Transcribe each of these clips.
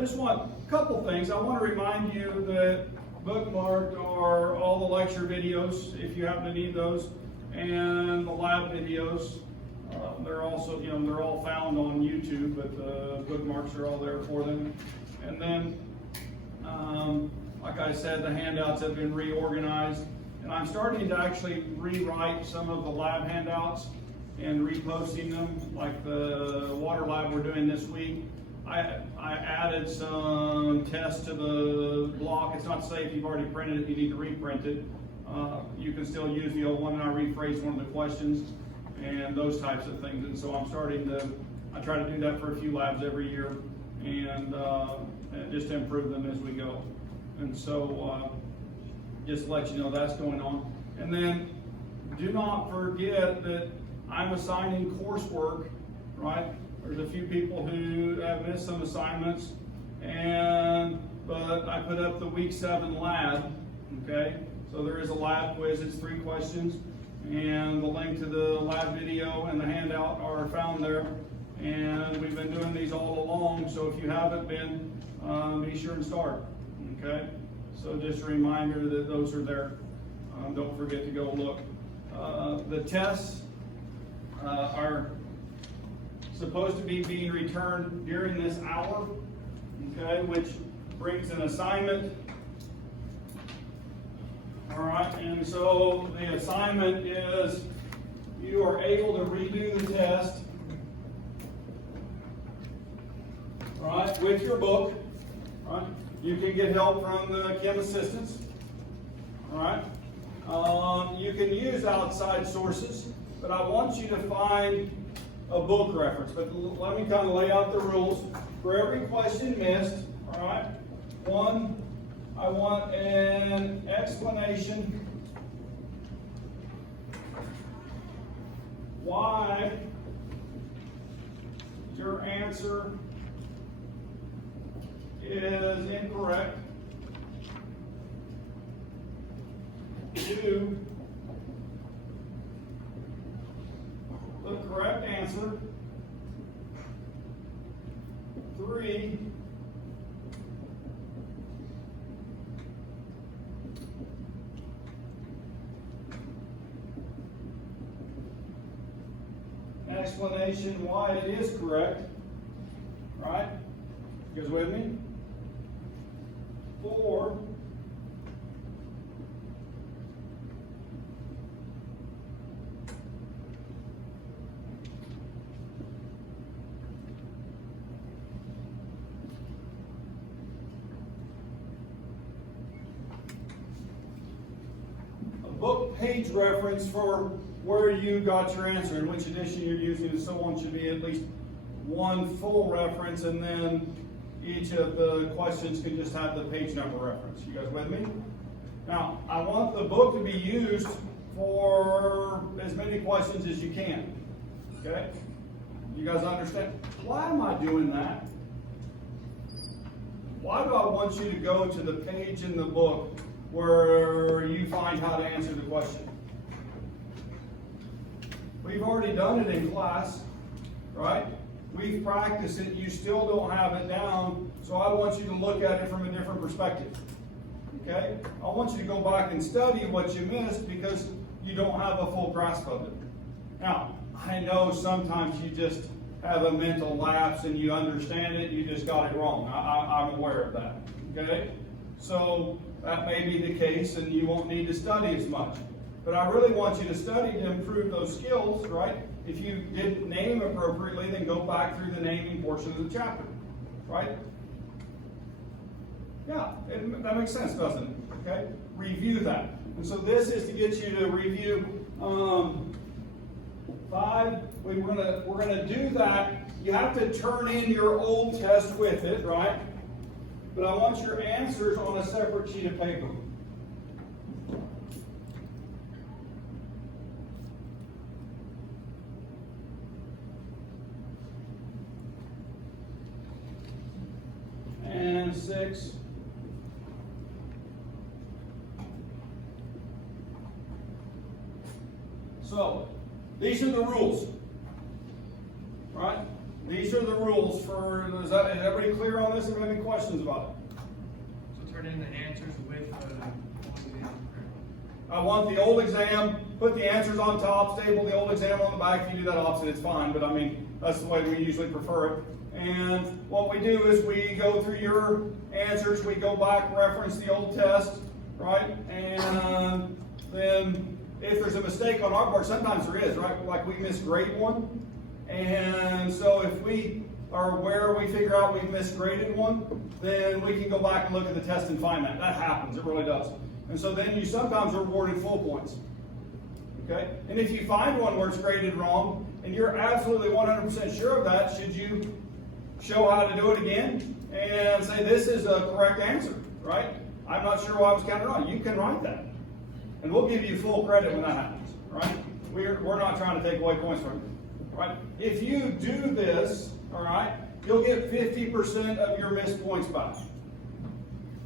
just want a couple things. I want to remind you that bookmarked are all the lecture videos, if you happen to need those, and the lab videos. They're also, they're all found on YouTube, but the bookmarks are all there for them. And then, like I said, the handouts have been reorganized, and I'm starting to actually rewrite some of the lab handouts and reposting them, like the water lab we're doing this week. I added some tests to the block. It's not safe, you've already printed it, you need to reprint it. You can still use the old one, and I rephrased one of the questions and those types of things. And so I'm starting to, I try to do that for a few labs every year, and just to improve them as we go. And so just to let you know that's going on. And then do not forget that I'm assigning coursework, right? There's a few people who have missed some assignments, but I put up the week 7 lab, okay? So there is a lab quiz, it's 3 questions, and the link to the lab video and the handout are found there. And we've been doing these all along, so if you haven't been, be sure and start, okay? So just a reminder that those are there. Don't forget to go look. The tests are supposed to be being returned during this hour, okay, which brings an assignment. All right, and so the assignment is you are able to redo the test, all right, with your book. All right, you can get help from the chem assistants. All right, you can use outside sources, but I want you to find a book reference. But let me kind of lay out the rules. For every question missed, all right, I want an explanation why your answer is incorrect. 2, the correct answer. 3, explanation why it is correct. Right? You guys with me? 4, book page reference for where you got your answer and which edition you're using, and so on, should be at least 1 full reference, and then each of the questions can just have the page number reference. You guys with me? Now, I want the book to be used for as many questions as you can. Okay? You guys understand? Why am I doing that? Why do I want you to go to the page in the book where you find how to answer the question? We've already done it in class, right? We've practiced it, you still don't have it down, so I want you to look at it from a different perspective, okay? I want you to go back and study what you missed because you don't have a full grasp of it. Now, I know sometimes you just have a mental lapse and you understand it, you just got it wrong. I'm aware of that, okay? So that may be the case and you won't need to study as much. But I really want you to study to improve those skills, right? If you didn't name appropriately, then go back through the naming portion of the chapter, right? Yeah, that makes sense, doesn't it? Okay? Review that. And so this is to get you to review 5. We're gonna do that. You have to turn in your old test with it, right? But I want your answers on a separate sheet of paper. And 6. So, these are the rules, right? these are the rules for, is everybody clear on this? Have any questions about it? So turn in the answers with I want the old exam, put the answers on top, staple the old exam on the back. If you do that opposite, it's fine, but I mean, that's the way we usually prefer it. And what we do is we go through your answers, we go back, reference the old test, right? And then if there's a mistake on our part, sometimes there is, right? Like we misgrade one. And so if we are aware, we figure out we've misgraded one, then we can go back and look at the test and find that. That happens, it really does. And so then you sometimes are awarded full points. Okay? And if you find one where it's graded wrong, and you're absolutely 100% sure of that, should you show how to do it again and say this is a correct answer, right? I'm not sure why I was counted wrong. You can write that. And we'll give you full credit when that happens, right? We're not trying to take away points from you, right? If you do this, all right, you'll get 50% of your missed points back.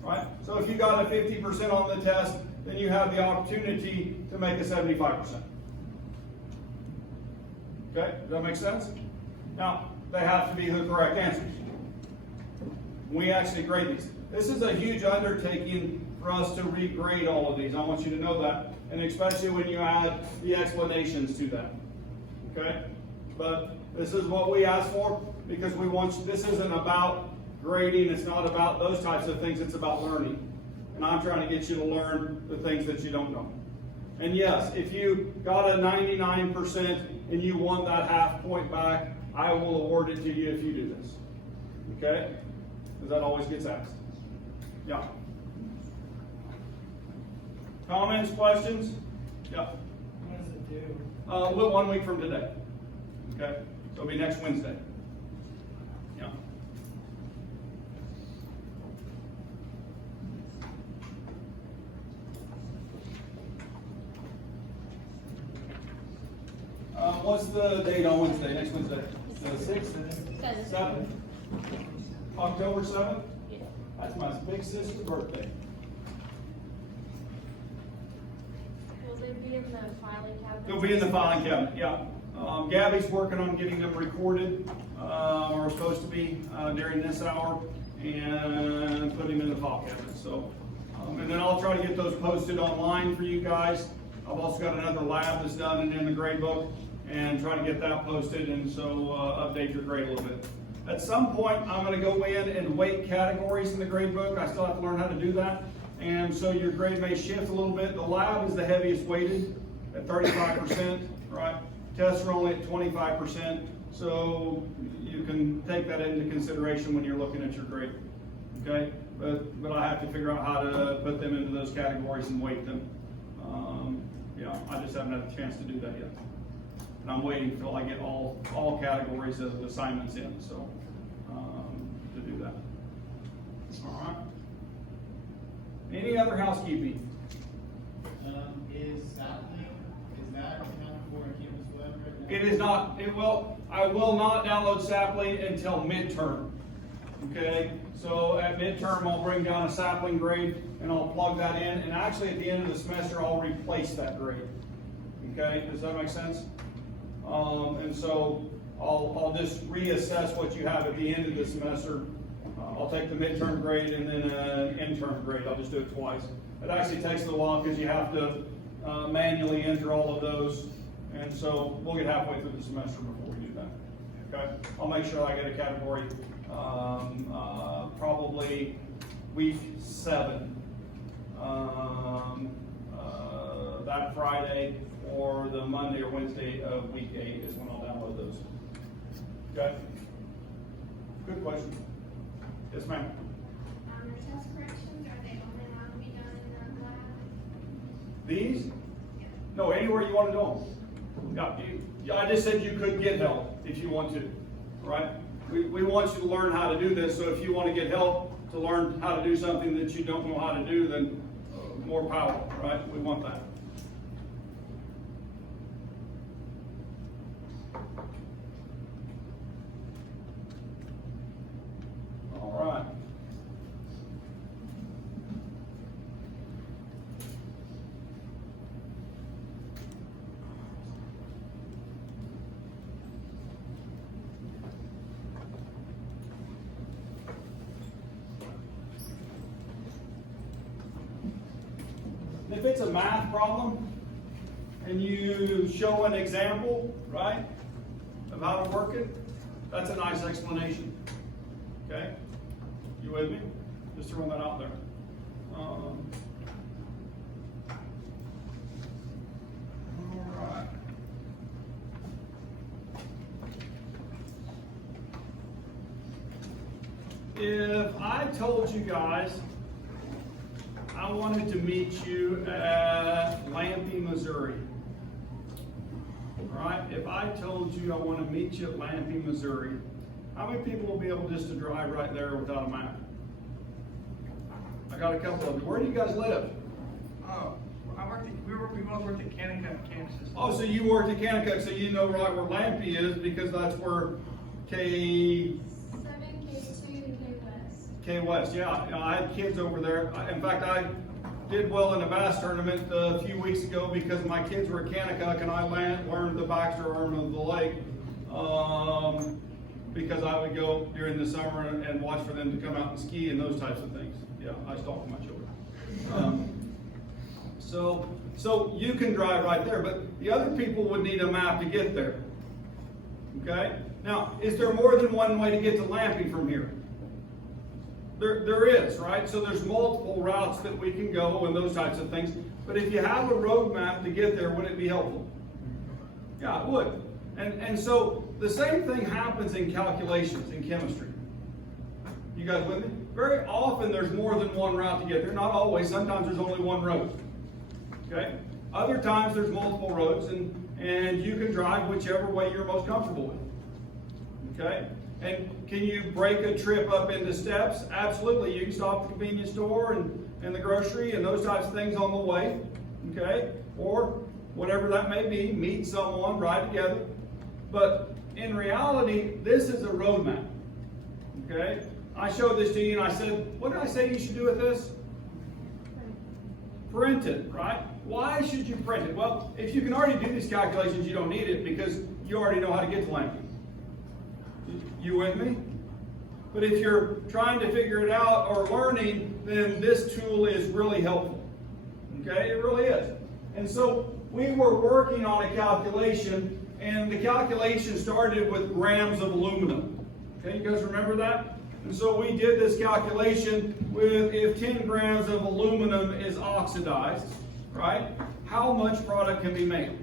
Right? So if you got a 50% on the test, then you have the opportunity to make a 75%. Okay? Does that make sense? Now, they have to be the correct answers. We actually grade these. This is a huge undertaking for us to regrade all of these. I want you to know that. And especially when you add the explanations to that. Okay? But this is what we ask for because we want you, this isn't about grading, it's not about those types of things, it's about learning. And I'm trying to get you to learn the things that you don't know. And yes, if you got a 99% and you want that half point back, I will award it to you if you do this. Okay? Because that always gets asked. Yeah. Comments, questions? Yeah. When does it due? 1 week from today. Okay? So it'll be next Wednesday. Yeah. What's the date on Wednesday? Next Wednesday? The 6th? 7th? October 7th? Yeah. That's my big sister's birthday. Will they be in the filing cabinet? They'll be in the filing cabinet, yeah. Gabby's working on getting them recorded, or supposed to be during this hour, and put them in the file cabinet. So, and then I'll try to get those posted online for you guys. I've also got another lab that's done and in the grade book, and try to get that posted, and so update your grade a little bit. At some point, I'm going to go in and weight categories in the grade book. I still have to learn how to do that, and so your grade may shift a little bit. The lab is the heaviest weighted at 35%, right? Tests are only at 25%, so you can take that into consideration when you're looking at your grade, okay? But I have to figure out how to put them into those categories and weight them. Yeah, I just haven't had a chance to do that yet. And I'm waiting until I get all categories of assignments in, so, to do that. All right. Any other housekeeping? Is that accounted for in Campus Web right now? It is not, I will not download Sapling until midterm. Okay, so at midterm I'll bring down a Sapling grade and I'll plug that in, and actually at the end of the semester I'll replace that grade. Okay, does that make sense? And so I'll just reassess what you have at the end of the semester. I'll take the midterm grade and then an interim grade. I'll just do it twice. It actually takes a little while because you have to manually enter all of those, and so we'll get halfway through the semester before we do that. Okay, I'll make sure I get a category probably week 7, that Friday, or the Monday or Wednesday of week 8 is when I'll download those. Okay, good question. Yes, ma'am. Your test corrections, are they only allowed to be done in the lab? These? No, anywhere you want to do them. Yeah, I just said you could get help if you want to, right? We want you to learn how to do this, so if you want to get help to learn how to do something that you don't know how to do, then more power, right? We want that. All right. And if it's a math problem, and you show an example, right, of how to work it, that's a nice explanation. Okay? You with me? Just throwing that out there. All right. If I told you guys I wanted to meet you at Lampe, Missouri, all right? If I told you I want to meet you at Lampe, Missouri, how many people will be able just to drive right there without a map? I got a couple of you. Where do you guys live? Oh, we both worked at Kanakuk, Kansas. Oh, so you worked at Kanakuk, so you know right where Lampe is because that's where K 7, K2, and K West. K West. Yeah, I had kids over there. In fact, I did well in the bass tournament a few weeks ago because my kids were at Kanakuk and I learned the Baxter arm of the lake because I would go during the summer and watch for them to come out and ski and those types of things. Yeah, I stalk my children. So you can drive right there, but the other people would need a map to get there. Okay? Now, is there more than one way to get to Lampe from here? There is, right? So there's multiple routes that we can go and those types of things. But if you have a road map to get there, would it be helpful? Yeah, it would. And so the same thing happens in calculations in chemistry. You guys with me? Very often there's more than one route to get there. Not always. Sometimes there's only one road. Okay? Other times there's multiple roads and you can drive whichever way you're most comfortable with. Okay? And can you break a trip up into steps? Absolutely. You can stop at the convenience store and the grocery and those types of things on the way. Okay? Or whatever that may be, meet someone, ride together. But in reality, this is a roadmap. Okay? I showed this to you and I said, what did I say you should do with this? Print it, right? Why should you print it? Well, if you can already do these calculations, you don't need it because you already know how to get to Lampe. You with me? But if you're trying to figure it out or learning, then this tool is really helpful. Okay, it really is. And so we were working on a calculation, and the calculation started with grams of aluminum. Okay, you guys remember that? And so we did this calculation with if 10 grams of aluminum is oxidized, right? How much product can be made?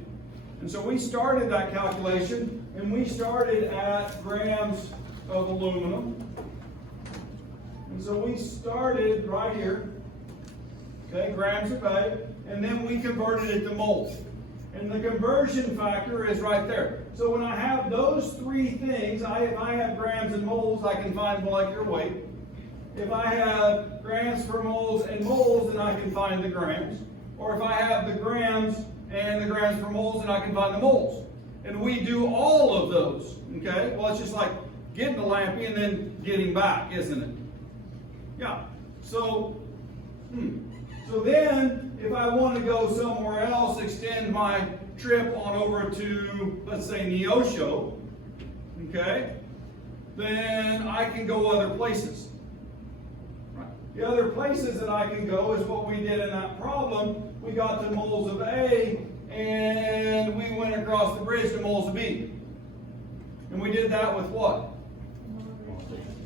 And so we started that calculation, and we started at grams of aluminum. And so we started right here, okay, grams of A, and then we converted it to moles. And the conversion factor is right there. So when I have those three things, if I have grams and moles, I can find molecular weight. If I have grams per moles and moles, then I can find the grams. Or if I have the grams and the grams per moles, then I can find the moles. And we do all of those, okay? Well, it's just like getting to Lampe and then getting back, isn't it? Yeah. So then, if I want to go somewhere else, extend my trip on over to, let's say, Neosho, okay, then I can go other places. Right. The other places that I can go is what we did in that problem. We got to moles of A, and we went across the bridge to moles of B. And we did that with what?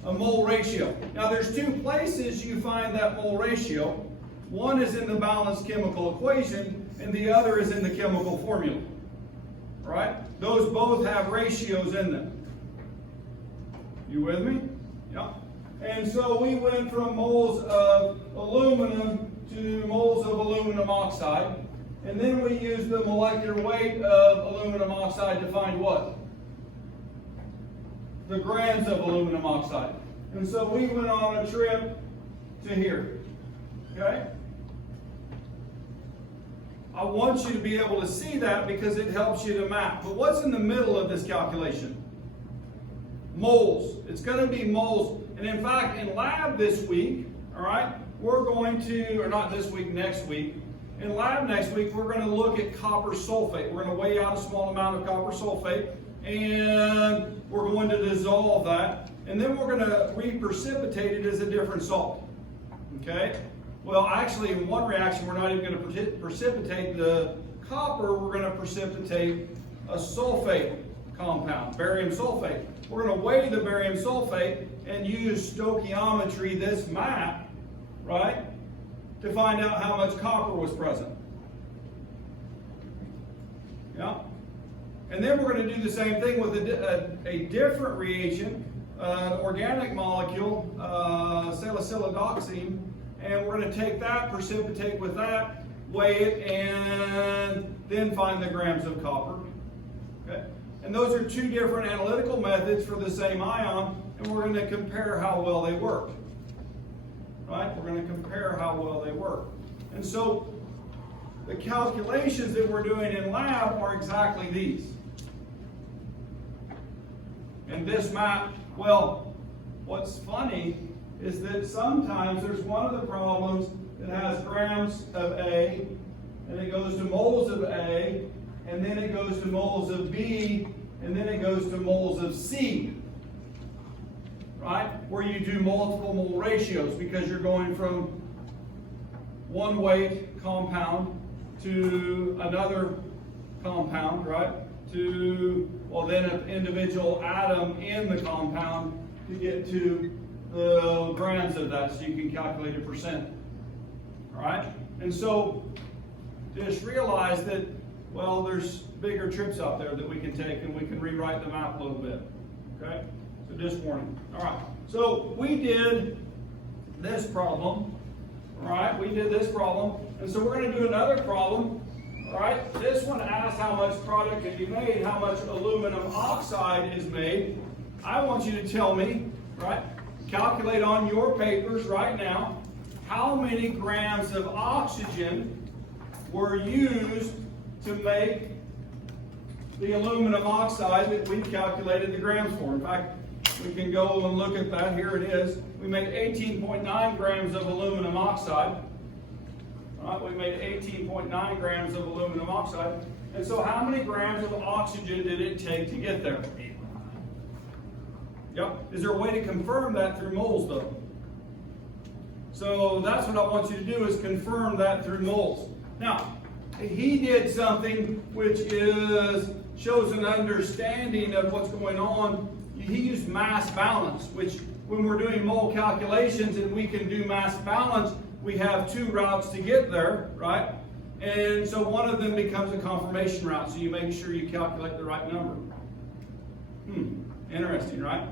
A mole ratio. Now, there's two places you find that mole ratio. One is in the balanced chemical equation, and the other is in the chemical formula. Right? Those both have ratios in them. You with me? Yeah. And so we went from moles of aluminum to moles of aluminum oxide, and then we used the molecular weight of aluminum oxide to find what? The grams of aluminum oxide. And so we went on a trip to here. Okay? I want you to be able to see that because it helps you to map. But what's in the middle of this calculation? Moles. It's going to be moles. And in fact, in lab this week, all right, we're going to, or not this week, next week. In lab next week, we're going to look at copper sulfate. We're going to weigh out a small amount of copper sulfate, and we're going to dissolve that. And then we're going to reprecipitate it as a different salt. Okay? Well, actually, in one reaction, we're not even going to precipitate the copper, we're going to precipitate a sulfate compound, barium sulfate. We're going to weigh the barium sulfate and use stoichiometry, this map, right, to find out how much copper was present. Yeah? And then we're going to do the same thing with a different reagent, an organic molecule, salicylidoxine, and we're going to take that, precipitate with that, weigh it, and then find the grams of copper. Okay? And those are two different analytical methods for the same ion, and we're going to compare how well they work. Right? We're going to compare how well they work. And so the calculations that we're doing in lab are exactly these. And this map, well, what's funny is that sometimes there's one of the problems that has grams of A, and it goes to moles of A, and then it goes to moles of B, and then it goes to moles of C. Right? Where you do multiple mole ratios because you're going from one weight compound to another compound, right? To, well, then an individual atom in the compound to get to the grams of that, so you can calculate a percent. All right? And so just realize that, well, there's bigger trips out there that we can take, and we can rewrite the map a little bit. Okay? So just warning. All right. So we did this problem. All right? We did this problem. And so we're going to do another problem. All right? This one asks how much product can be made, how much aluminum oxide is made. I want you to tell me, right? Calculate on your papers right now how many grams of oxygen were used to make the aluminum oxide that we calculated the grams for. In fact, we can go and look at that. Here it is. We made 18.9 grams of aluminum oxide. All right, we made 18.9 grams of aluminum oxide. And so how many grams of oxygen did it take to get there? Yep. Is there a way to confirm that through moles, though? So that's what I want you to do, is confirm that through moles. Now, he did something which shows an understanding of what's going on. He used mass balance, which when we're doing mole calculations and we can do mass balance, we have two routes to get there, right? And so one of them becomes a confirmation route, so you make sure you calculate the right number. Interesting, right?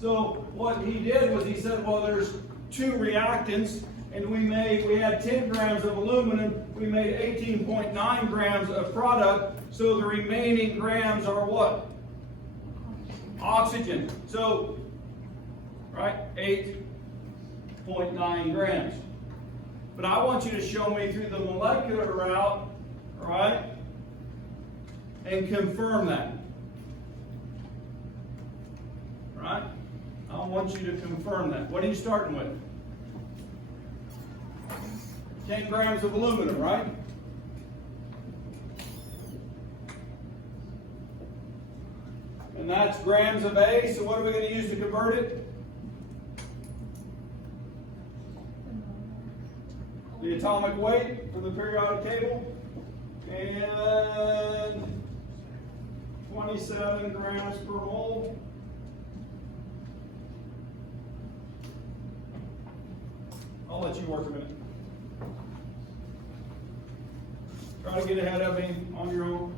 So what he did was he said, well, there's two reactants, and we had 10 grams of aluminum, we made 18.9 grams of product, so the remaining grams are what? Oxygen. So, right, 8.9 grams. But I want you to show me through the molecular route, right, and confirm that. Right? I want you to confirm that. What are you starting with? 10 grams of aluminum, right? And that's grams of A, so what are we going to use to convert it? The atomic weight from the periodic table. And 27 grams per mole. I'll let you work a minute. Try to get ahead of me on your own.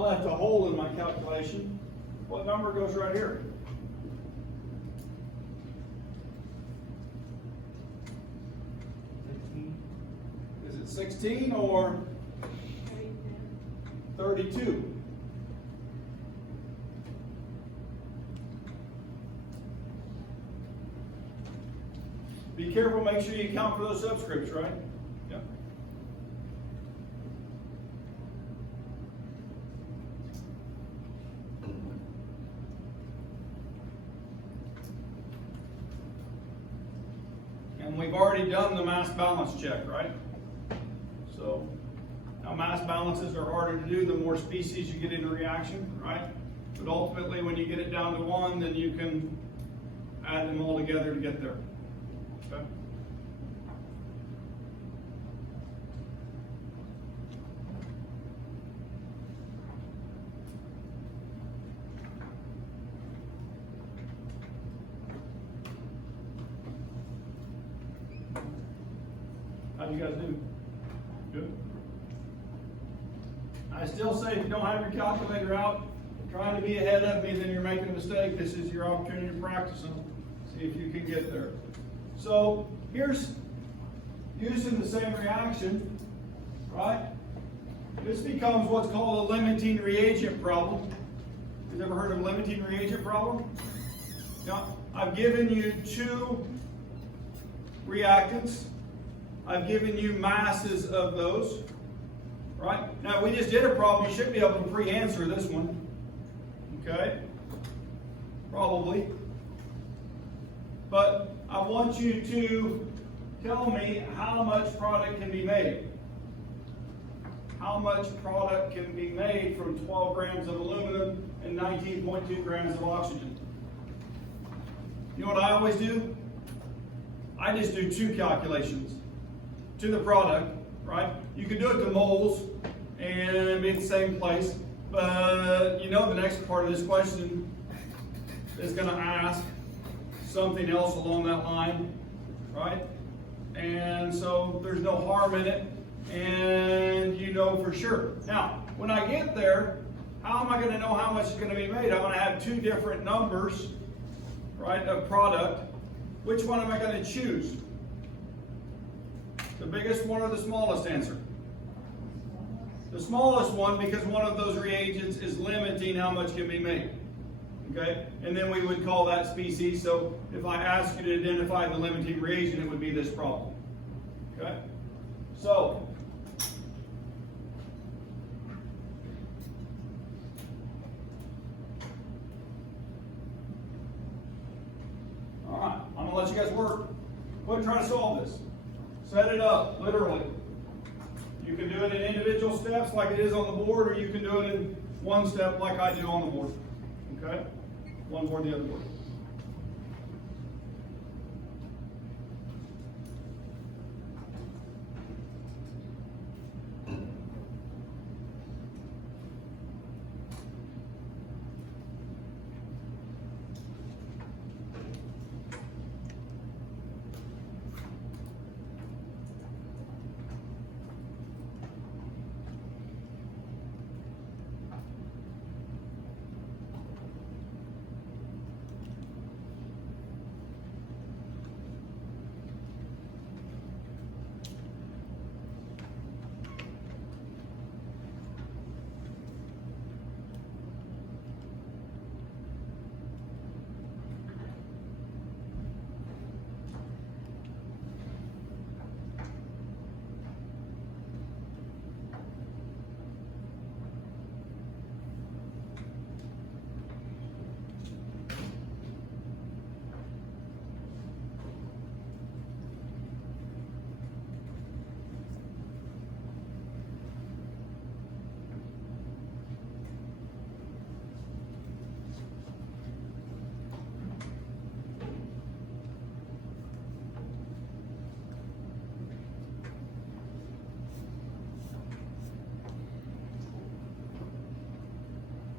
left a hole in my calculation. What number goes right here? Is it 16 or 32? Be careful, make sure you account for those subscripts, right? Yep. And we've already done the mass balance check, right? So, now mass balances are harder to do the more species you get in a reaction, right? But ultimately, when you get it down to one, then you can add them all together to get there. Okay. How do you guys do? Good? I still say if you don't have your calculator out, trying to be ahead of me, then you're making a mistake. This is your opportunity to practice them. See if you can get there. So here's using the same reaction, right? This becomes what's called a limiting reagent problem. You've ever heard of a limiting reagent problem? Yeah. I've given you two reactants. I've given you masses of those, right? Now we just did a problem. You should be able to pre-answer this one, okay? Probably. But I want you to tell me how much product can be made. How much product can be made from 12 grams of aluminum and 19.2 grams of oxygen? You know what I always do? I just do two calculations to the product, right? You can do it to moles and be in the same place, but you know the next part of this question is going to ask something else along that line, right? And so there's no harm in it, and you know for sure. Now, when I get there, how am I going to know how much is going to be made? I'm going to have two different numbers, right, of product. Which one am I going to choose? The biggest one or the smallest answer? The smallest one, because one of those reagents is limiting how much can be made. Okay? And then we would call that species. So if I ask you to identify the limiting reagent, it would be this problem. Okay? So, all right, I'm going to let you guys work. Quit trying to solve this. Set it up, literally. You can do it in individual steps like it is on the board, or you can do it in one step like I do on the board. Okay? One board, the other board.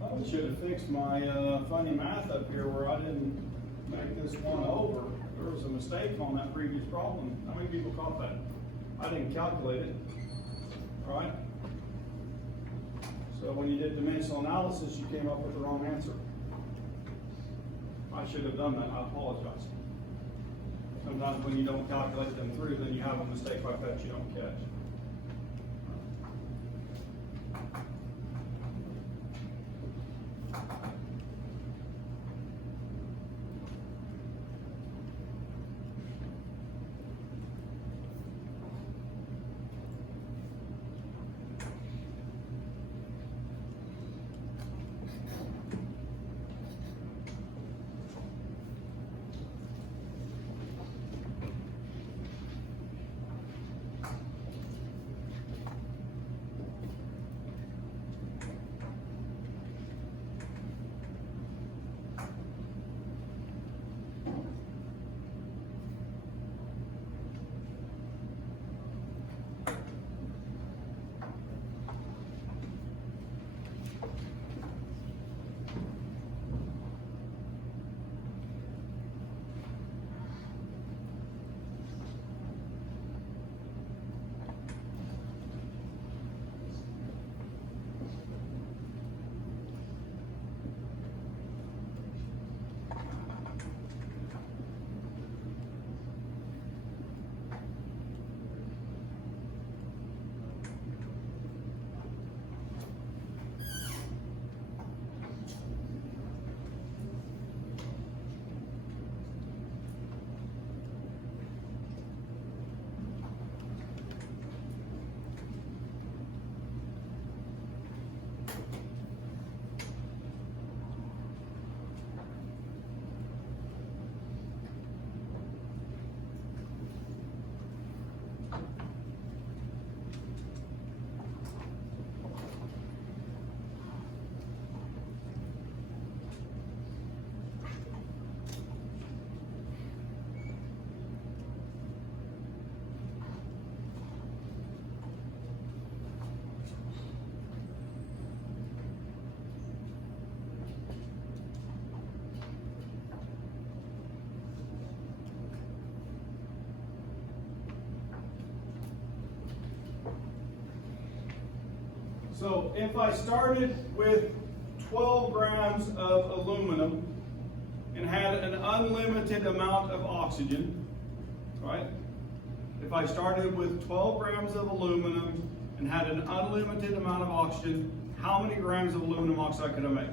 I should have fixed my funny math up here where I didn't make this one over. There was a mistake on that previous problem. How many people caught that? I didn't calculate it. All right. So when you did dimensional analysis, you came up with the wrong answer. I should have done that, I apologize. Sometimes when you don't calculate them through, then you have a mistake like that you don't catch. So if I started with 12 grams of aluminum and had an unlimited amount of oxygen, right? If I started with 12 grams of aluminum and had an unlimited amount of oxygen, how many grams of aluminum oxide could I make?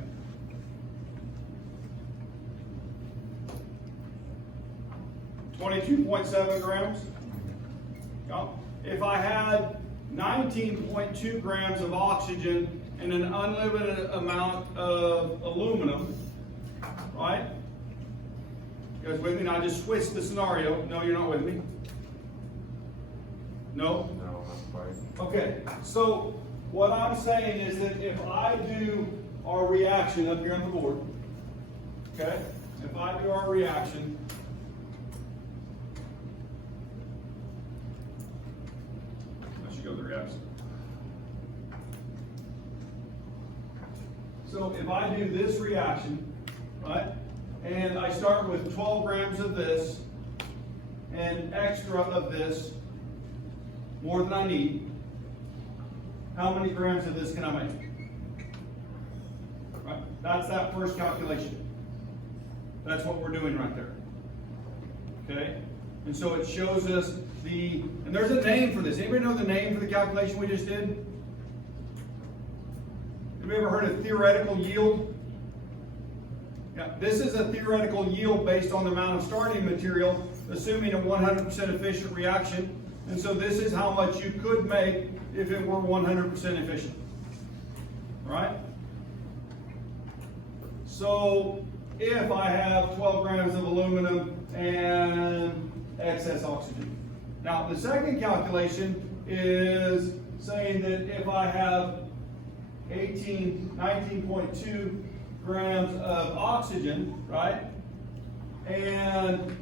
$22.7 grams. Yeah. If I had 19.2 grams of oxygen and an unlimited amount of aluminum, right? You guys with me? Now I just switched the scenario. No, you're not with me. No? No, not quite. Okay, so what I'm saying is that if I do our reaction up here on the board, okay? If I do our reaction, I should go to the reaction. So if I do this reaction, right, and I start with 12 grams of this and extra of this, more than I need, how many grams of this can I make? Right? That's that first calculation. That's what we're doing right there. Okay? And so it shows us and there's a name for this. Anybody know the name for the calculation we just did? Have you ever heard of theoretical yield? Yeah, this is a theoretical yield based on the amount of starting material, assuming a 100% efficient reaction. And so this is how much you could make if it were 100% efficient. Right? So if I have 12 grams of aluminum and excess oxygen. Now the second calculation is saying that if I have 19.2 grams of oxygen, right, and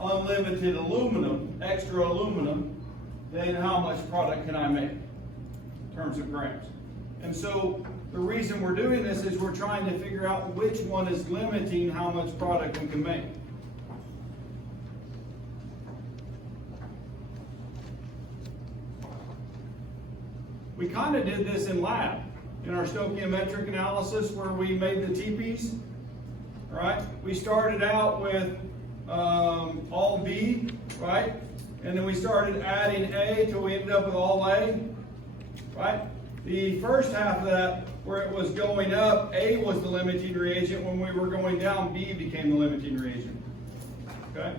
unlimited aluminum, extra aluminum, then how much product can I make in terms of grams? And so the reason we're doing this is we're trying to figure out which one is limiting how much product we can make. We kind of did this in lab. in our stoichiometric analysis where we made the teepees. All right, we started out with all B, right? And then we started adding A till we ended up with all A, right? The first half of that, where it was going up, A was the limiting reagent. When we were going down, B became the limiting reagent. Okay?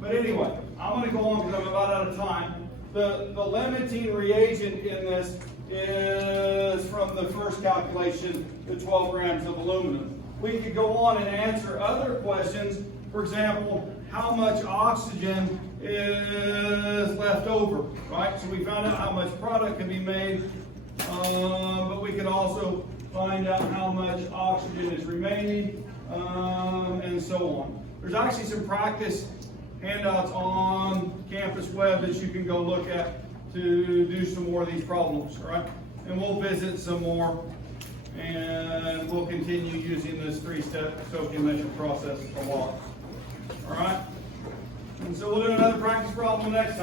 But anyway, I'm going to go on because I'm about out of time. The limiting reagent in this is from the first calculation, the 12 grams of aluminum. We could go on and answer other questions. For example, how much oxygen is left over, right? So we found out how much product can be made, but we could also find out how much oxygen is remaining, and so on. There's actually some practice handouts on campus web that you can go look at to do some more of these problems, all right? And we'll visit some more, and we'll continue using this 3-step stoichiometric process a lot. All right? And so we'll do another practice problem next time.